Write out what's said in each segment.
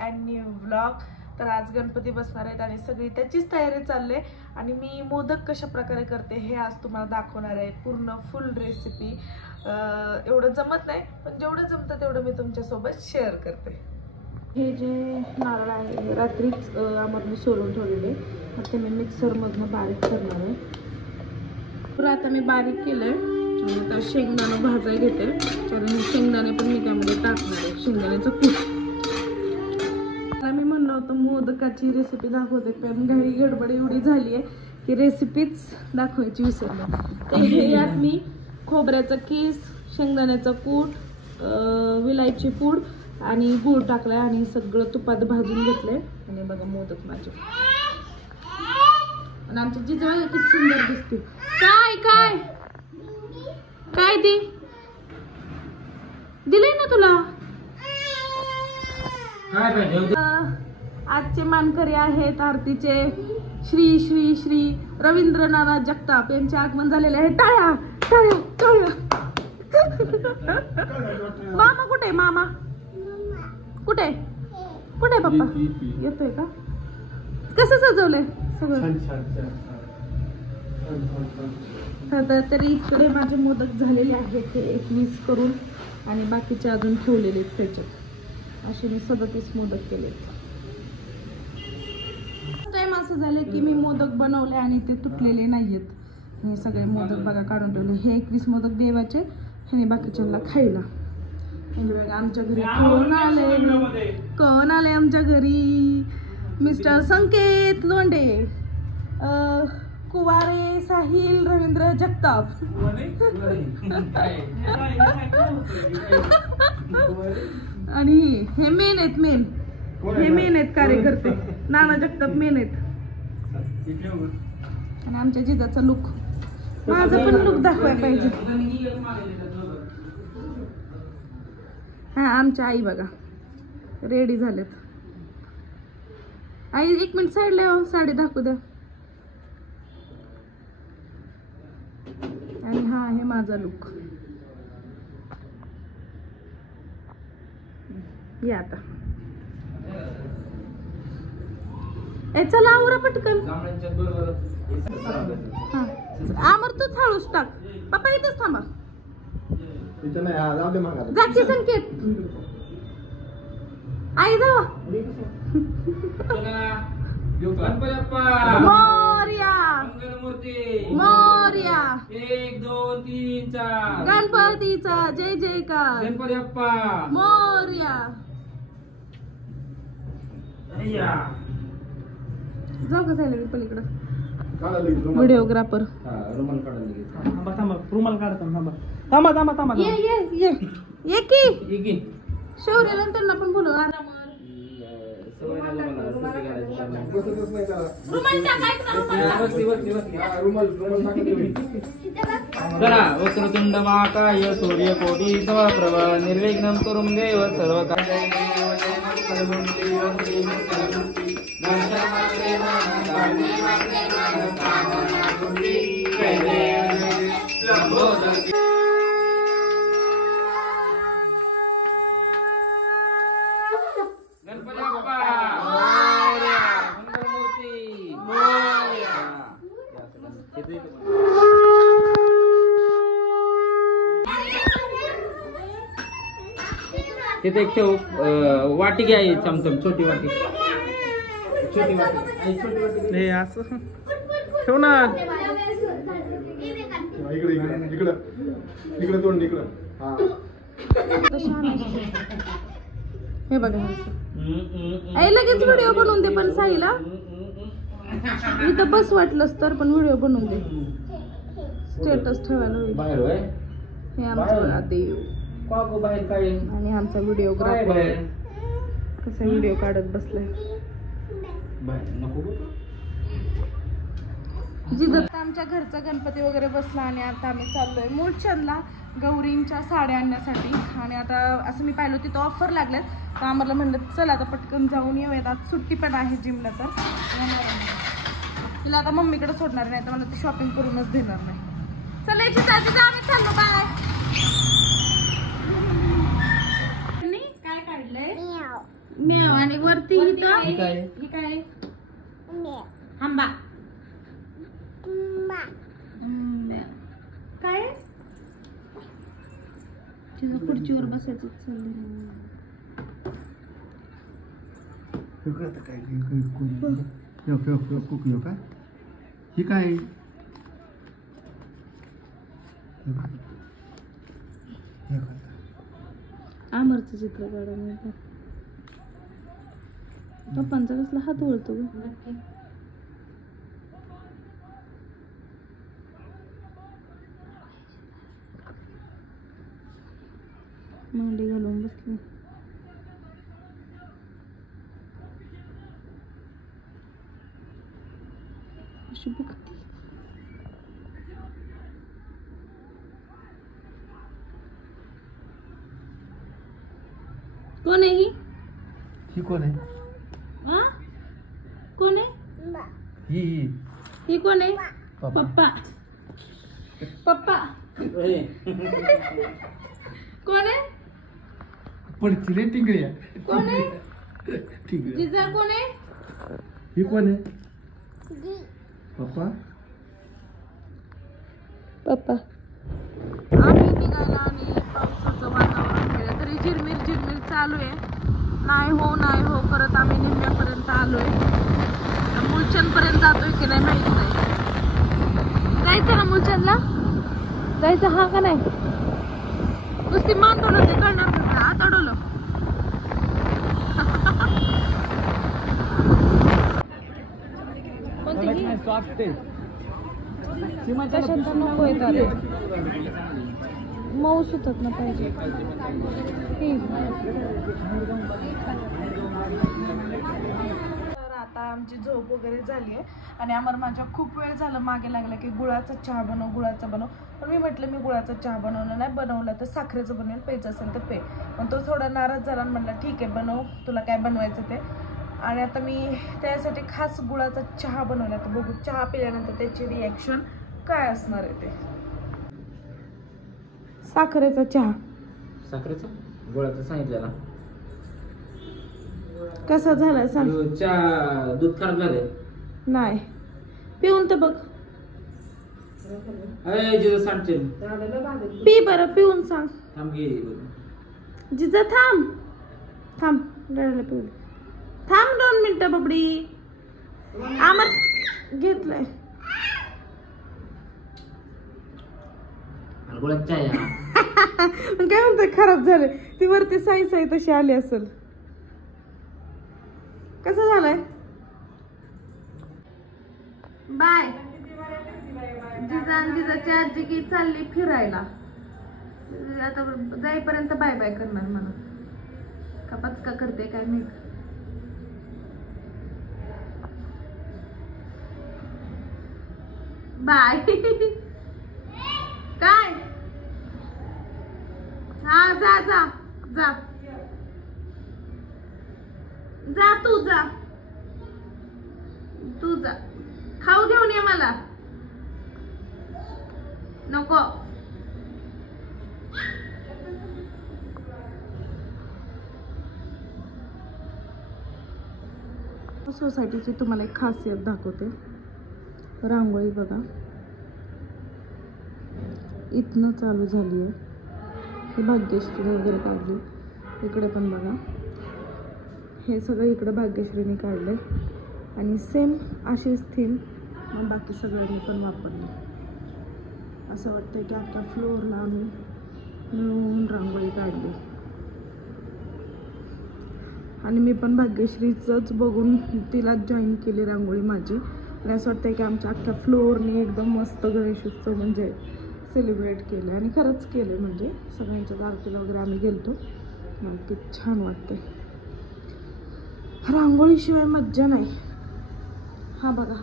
And new vlog. तर आज गणपती बसणार आहेत आणि सगळी त्याचीच तयारी चालली आहे आणि मी मोदक कशा प्रकारे करते हे आज तुम्हाला दाखवणार आहे. पूर्ण फुल रेसिपी. एवढं जमत नाही पण जेवढं जमतं तेवढं मी तुमच्यासोबत शेअर करते. हे जे नारळ आहे रात्रीच आम्हाला सोलून ठेवलेले, आता मी मिक्सरमधनं बारीक करणार आहे. तर आता मी बारीक केलंय. आता शेंगदाणे भाजाय घेते, कारण शेंगदाणे पण मी त्यामध्ये टाकणार आहे, शेंगदाण्याचं कूट. मला मी म्हणलं होतं मोदकाची रेसिपी दाखवते, पण घरी गडबड एवढी झाली आहे की रेसिपीच दाखवायची विसरली. यात मी खोबऱ्याचा कीस, शेंगदाण्याचा कूट, विलायची पूड आणि गूळ टाकलाय आणि सगळं तुपात भाजून घेतलंय. आणि बघा मोदक माझे, आणि आमची जिजू खूप सुंदर दिसते. काय काय काय ती दिलंय ना तुला? आजचे मानकरी आहेत आरतीचे श्री श्री श्री रवींद्रनाथ जगताप यांचे आगमन झालेले आहे. टाळ्या टाळ्या टाळ्या. मामा कुठे? मामा कुठे? कुठे पप्पा? येतोय का? कसं सजवलंय सगळं? तरी इकडे माझे मोदक झालेले आहेत ते 21 करून, आणि बाकीचे अजून ठेवलेले त्याच्यात. असे मी 37 मोदक केले. टाइम असं झालं की मी मोदक बनवले आणि ते तुटलेले नाहीयेत. हे सगळे मोदक बघा काढून ठेवले. हे 21 मोदक देवाचे आणि बाकीच्यांना खायला. बघा आमच्या घरी कोण आले, कोण आले आमच्या घरी? मिस्टर संकेत लोंढे, कुवारे साहिल रवींद्र जगताप. आणि हे मेन आहेत, हे मेन आहेत कार्यकर्ते. नाना जगताप मेन आहेत. आणि आमच्या जिजाचा लुक, माझा पण लुक दाखवायला पाहिजे. हा आमच्या आई बघा रेडी झालेत. आई 1 मिनिट साईडला येऊ, साडी दाखवू द्या. आणि हा आहे माझा लुक. या आता चला आवरा पटकन. हा आमर तूच हळूच टाक. पप्पा इथंच थांबा. जाची संकेत आई जावा. मोरया मोरया. 1 2 3 4 गणपतीचा जय जयकार. गणपती बाप्पा मोरया. जाऊ का झालं पलीकडं व्हिडिओग्राफर. थांबा थांबा, रुमाल काढतो. थांबा थांबा थांबा थांबा. ये ये ये ये की शौर्यला त्यांना पण बोलव. चला वक्रतुंड महाकाय सूर्यकोटी समप्रभ निर्विघ्नं कुरु मे देव सर्व तिथे एक ठेव. वाटी घ्या, चमचम छोटी वाटी. छोटी वाटी, छोटी वाटी. हे असं ठेव ना. इकडे इकडे इकडे तोंड इकडे. हे बघा आई लगेच व्हिडिओ बनवून दे. पण साईला इथं बस वाटलंच तर पण व्हिडिओ बनवून दे, स्टेटस ठेवायला. हे आमचं देव आणि आमचा व्हिडिओग्राफर कसा व्हिडिओ काढत बसलाय. जिथं आमच्या घरचा गणपती वगैरे बसला आणि आता आम्ही चाललोय मूळचंदला गौरींच्या साड्या आणण्यासाठी. आणि आता असं मी पाहिलं तिथं ऑफर लागल्यात, तर आम्हाला म्हणलं चला आता पटकन जाऊन येऊयात. आज सुट्टी पण आहे जिमला, तर तिला आता मम्मीकडे सोडणार नाही, तर मला ती शॉपिंग करूनच देणार नाही. चला याची ताजी जा, आम्ही चाललो. बाय. काय काढलंय म्याव आणि वरती इथं हे काय? हे काय आंबा काय तिथं खुर्चीवर बसायचं चाललंय. काय ही काय आमरचं चित्र काढा मी पप्पांचा कसला हात वळतो ग. मांडी घालून बसली. अशी बघते. कोण आहे ही कोण आहे हा? कोण आहे ही ही कोण आहे? पप्पा पप्पा कोण आहे? पडचिले टिंगळ्या कोण आहे? टिंगळ्या जिजा कोण आहे? ही कोण आहे पप्पा पप्पा. आम्ही निघायला आणि पावसाचं वातावरण केलं तरी झिरमिर झिरमिर चालू आहे. नाही हो करत आम्ही निम्म्यापर्यंत आलोय. मुलचंद पर्यंत जातोय की नाही माहित नाही. जायचं ना मुलचंदला? जायचं हा का नाही? नुसती मान डोलं ते कळणार का? आता डोलं नको येतात मऊ सुतत ना पाहिजे. तर आता आमची झोप वगैरे झाली आहे आणि आम्हाला माझ्या खूप वेळ झालं मागे लागला की गुळाचा चहा बनव. पण मी म्हटलं मी गुळाचा चहा बनवला नाही, बनवला तर साखरेचं बनवेल, प्यायचं असेल तर पे. पण तो थोडा नाराज झाला आणि म्हटलं ठीक आहे बनव, तुला काय बनवायचं ते. आणि आता मी त्यासाठी खास गुळाचा चहा बनवला. तर बघू चहा पिल्यानंतर त्याची रिॲक्शन काय असणार आहे ते. साखरेचा चहा. साखरेचा गोळाचा सांगितलेला कसा झालाय सांग. चहा दूध खराब झालंय. नाही पिऊन तर बघ. पी बरं पिऊन सांग. जिजा थांब रडायला पिऊ. थांब 2 मिनिटं बबडी. आमर घेतलंय. काय म्हणतोय खराब झाले. ती वरती साई तशी आली असेल. कसं झालंय? बाय. जिजाची आजी की चालली फिरायला. आता जाईपर्यंत बाय बाय करणार मला. का पचका करते काय माहित. बाय. काय? हा जा जा जा जा तू जा. खाऊ घेऊन ये मला. नको. सोसायटीची तुम्हाला एक खासियत दाखवते. रांगोळी बघा इथनं चालू झाली आहे. ही भाग्यश्रीने वगैरे काढली. इकडे पण बघा हे सगळं इकडं भाग्यश्रीने काढलंय. आणि सेम अशीच थीम बाकी सगळ्यांनी पण वापरली. असं वाटतं की अख्ख्या फ्लोअरला आम्ही मिळून रांगोळी काढली. आणि मी पण भाग्यश्रीचंच बघून तिलाच जॉईन केली रांगोळी माझी. आणि असं वाटतं की आमच्या अख्ख्या फ्लोअरने एकदम मस्त गणेशोत्सव म्हणजे सेलिब्रेट केलं. आणि खरंच केलं म्हणजे सगळ्यांच्या आरतीला वगैरे आम्ही गेलतो. किती छान वाटतंय. रांगोळीशिवाय मज्जा नाही. हा बघा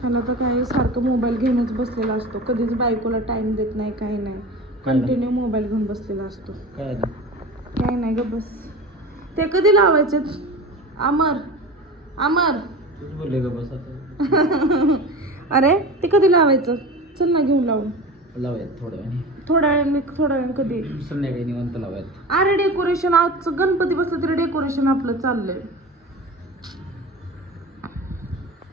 ह्याला तर काय सारखं मोबाईल घेऊनच बसलेला असतो. कधीच बायकोला टाइम देत नाही काही नाही. कंटिन्यू मोबाईल घेऊन बसलेला असतो. काय नाही ग बस. ते कधी लावायचे? अमर बोलले ग बस. अरे ते कधी लावायचं? चल ना घेऊन लावून. लावूयात थोड्या वेळाने. थोड्या वेळाने कधी संध्याकाळी निवांत लावूयात. अरे डेकोरेशन आजचं गणपती बसलं तरी डेकोरेशन आपलं चाललंय.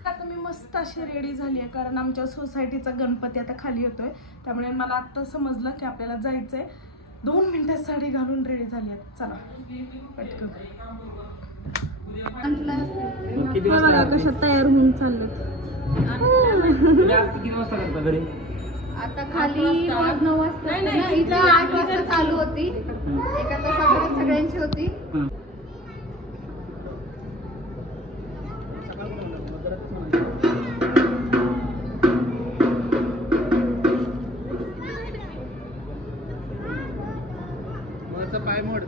आता मी मस्त अशी रेडी झाली आहे कारण आमच्या सोसायटीचा गणपती आता खाली येतोय. त्यामुळे मला आता समजलं की आपल्याला जायचंय. 2 मिनिटात साडी घालून रेडी झाली आहे. चला पटकन. किती वाजता कशा तयार होऊन चाललं. किती वाजता लागतं घरी? आता खाली 9 वाजता इथं 8 वाजता चालू होती. एका तासाभरात सगळ्यांची होती. पाय मोड.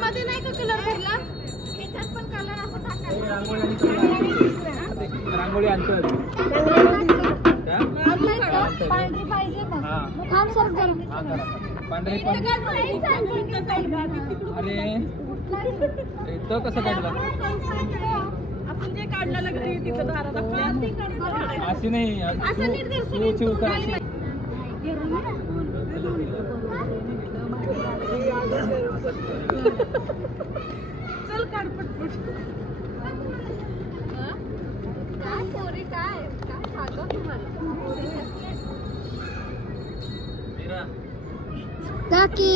मध्ये नाही का कलर भरला त्याच्यात पण कलर असं टाकायचा. रांगोळी आणतो. पांढरी पाहिजे का? थांब सर जरा. पांढरी पण. अरे तो कसं काढला? आपण जे काढलं लागले तिथं दारात आपल्या अशी नाही. चिव का चल काढ पटपट. काय पोरी काय खातो तुम्हाला काकी.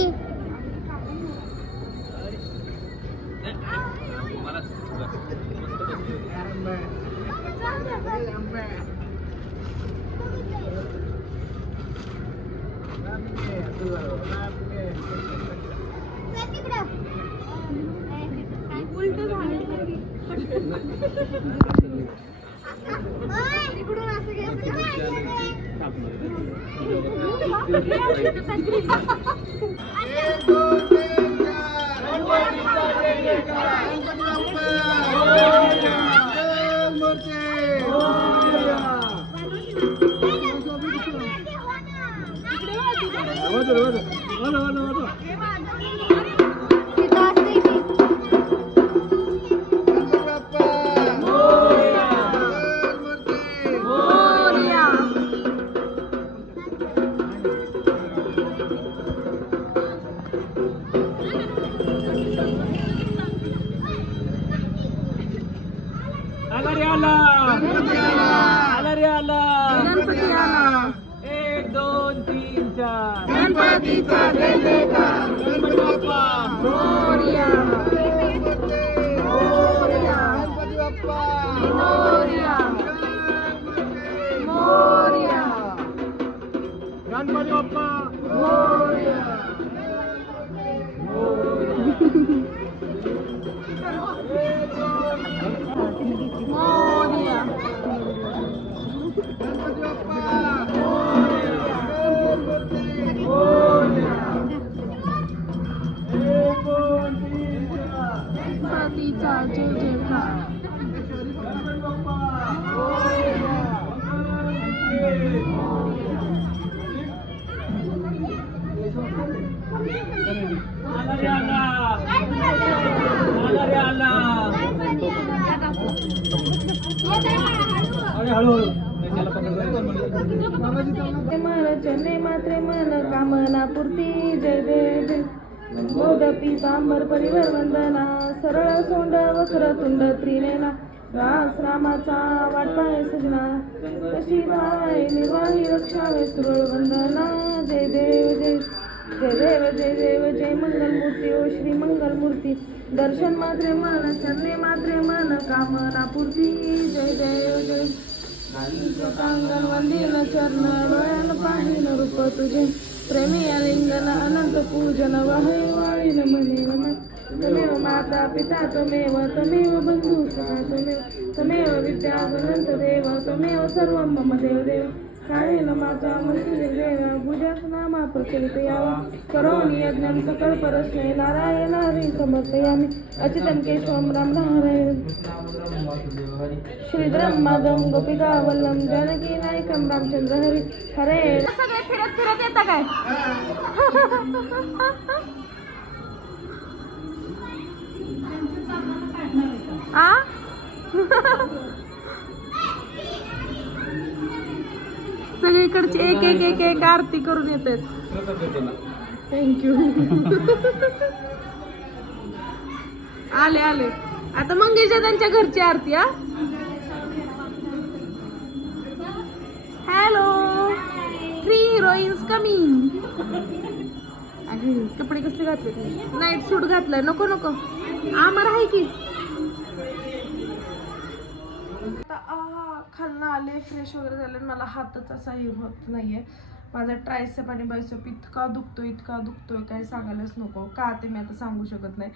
इकडून असं गणपती आला. 1 2 3 4 गणपतीचा जय जयकार. गणपती बाप्पा मोरया. मोरया. मोरया. मोरया. गणपती बाप्पा मोरया. मोरया. गणपतीचा जय जयकार. मन चन्ने मात्रे मन कामना पूर्ती जय देव जय. मोदपी सांबर परिवर वंदना सरळ सोंड वक्र तुंड त्रिनेना रास रामाचा वाटपाय सजना कशी बाय निर्वाही रक्षावे सुरळ वंदना जय देव जय. जय देव जय देव जय मंगलमूर्ती ओ श्री मंगलमूर्ती. दर्शन मात्रे मन चन्ने मात्रे मन कामना पूर्ती जय देव जय. कांगण वंदीन चरण डोळ्यान पाहिन रूप तुझे प्रेमी अलिंगन अनंत पूजन वहै वाळीन मने नमः. तमेव माता पिता तमेव तमेव बंधू सखा तमेव तमेव विद्या अनंत देव तमेव सर्वं मम देव देव. काळेन माता मंदिरे देव पूजा नामा प्रचलित यावा करोमि यज्ञं सकल परस्मै नारायण हरि समर्पयामि. अच्युतं केशवं राम नारायण श्रीधरं माधवं गोपिका वल्लभं जानकी नायकं रामचंद्र हरी हरे. सगळे फिरत फिरत येता काय आ सगळीकडचे एक एक एक एक आरती करून येतात. थँक्यू. आले आले आता मंगेश दादांच्या घरची आरती. हा हॅलो 3 हिरोईन्स कमिंग. कपडे कसले घातले? नाईट सूट घातलाय. नको नको आम्हाला आहे की. खाल्लं आले फ्रेश वगैरे झाले. मला हातच असा हे होत नाहीये. माझा ट्रायसेप आणि बायसेप इतका दुखतोय काय सांगायलाच नको. का ते मी आता सांगू शकत नाही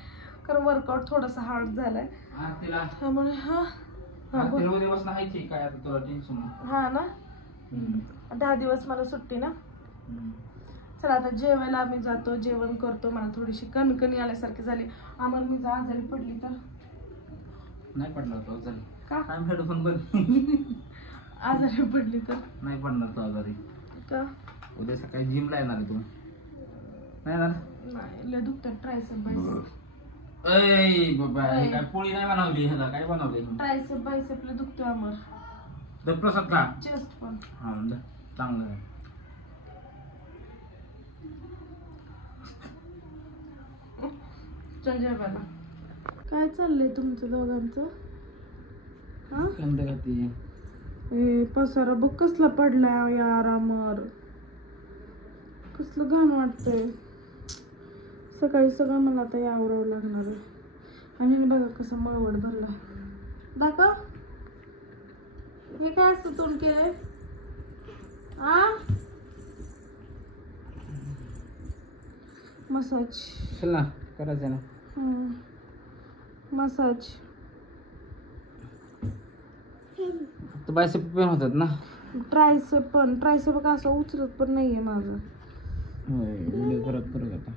कारण वर्कआउट थोडासा हार्ड झालाय त्यामुळे. हा ना 10 दिवस मला सुट्टी ना. चला आता जेवायला आम्ही जातो. जेवण करतो. मला थोडीशी कणकणी आल्यासारखी झाली. आम्हाला मी आजारी पडली तर नाही पडणार तो आजारी. का हेडफोन बंद. आजारी पडली तर नाही पडणार तो आजारी. का उद्या सकाळी जिमला येणार तू? नाही येणार. नाही लय दुखतात ट्रायसेप बायसेप. बाबा हे काय पोळी नाही बनवली? ह्याला काय बनवली? ट्रायसेप बायसेप लय दुखतोय आम्हाला. प्रसाद खा. चेस्ट पण. हा चांगलं आहे. चल जेवायला. काय चाललंय तुमचं दोघांचं? पसारा बघ कसला पडलाय यार. अमर कसलं घाण वाटतंय. सकाळी सगळं मला आता यावरावं लागणार आहे. आणि बघा कसा मळवट भरला. दाखव हे काय असतं तोंड केलंय. मसाज चल ना करायचं ना. मसाज फक्त बायसेप पेन होतात ना. ट्रायसेप का असं उचलत पण नाहीये माझं. व्हिडिओ परत आता.